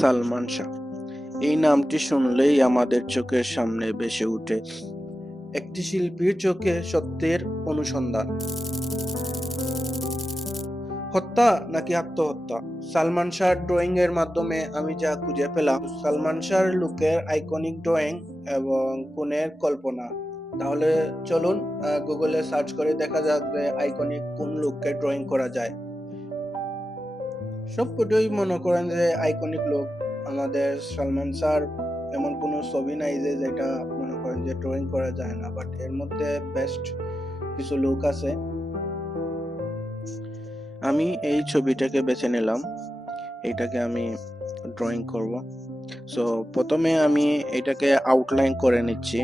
সালমান শাহ। এই নামটি শুনলেই আমাদের চোখের সামনে ভেসে ওঠে একটি শিল্পীর চোখে সত্যের অনুসন্ধান। হত্যা নাকি আত্মহত্যা? সালমান শাহর ড্রয়িং এর মাধ্যমে আমি যা খুঁজে পেলাম, সালমান শাহর লুকের আইকনিক ড্রয়িং এবং খুনের কল্পনা। তাহলে চলুন গুগলে সার্চ করে দেখা যাক যে আইকনিক কোন লুককে ড্রয়িং করা যায়। সবকটাই মনে করেন যে আইকনিক লুক। আমাদের সালমান শাহর এমন কোনো ছবি নাই যে যেটা মনে করেন যে ড্রয়িং করা যায় না, বাট এর মধ্যে বেস্ট কিছু লুক আছে। আমি এই ছবিটাকে বেছে নিলাম, এইটাকে আমি ড্রয়িং করব। সো প্রথমে আমি এটাকে আউটলাইন করে নিচ্ছি।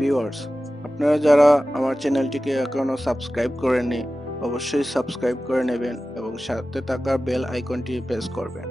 ভিউয়ার্স, আপনারা যারা আমার চ্যানেলটিকে এখনো সাবস্ক্রাইব করেননি, অবশ্যই সাবস্ক্রাইব করে নেবেন এবং সাথে থাকা বেল আইকনটি প্রেস করবেন।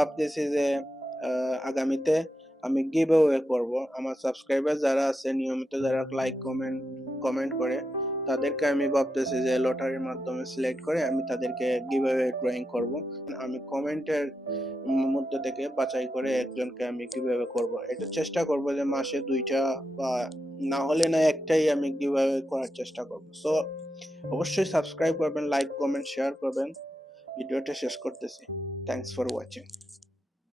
ভাবতেছি যে আগামীতে আমি গিভঅ্যাওয়ে করব। আমার সাবস্ক্রাইবার যারা আছে নিয়মিত যারা লাইক কমেন্ট করে তাদেরকে আমি ভাবতেছি যে লটারির মাধ্যমে সিলেক্ট করে আমি তাদেরকে গিভঅ্যাওয়ে ড্রয়িং করব। আমি কমেন্টের মধ্যে থেকে বাছাই করে একজনকে আমি গিভঅ্যাওয়ে করব। এটা চেষ্টা করব যে মাসে 2টা বা না হলে না একটাই আমি গিভঅ্যাওয়ে করার চেষ্টা করব। সো অবশ্যই সাবস্ক্রাইব করবেন, লাইক কমেন্ট শেয়ার করবেন। ভিডিওটা শেষ করতেছি। Thanks for watching.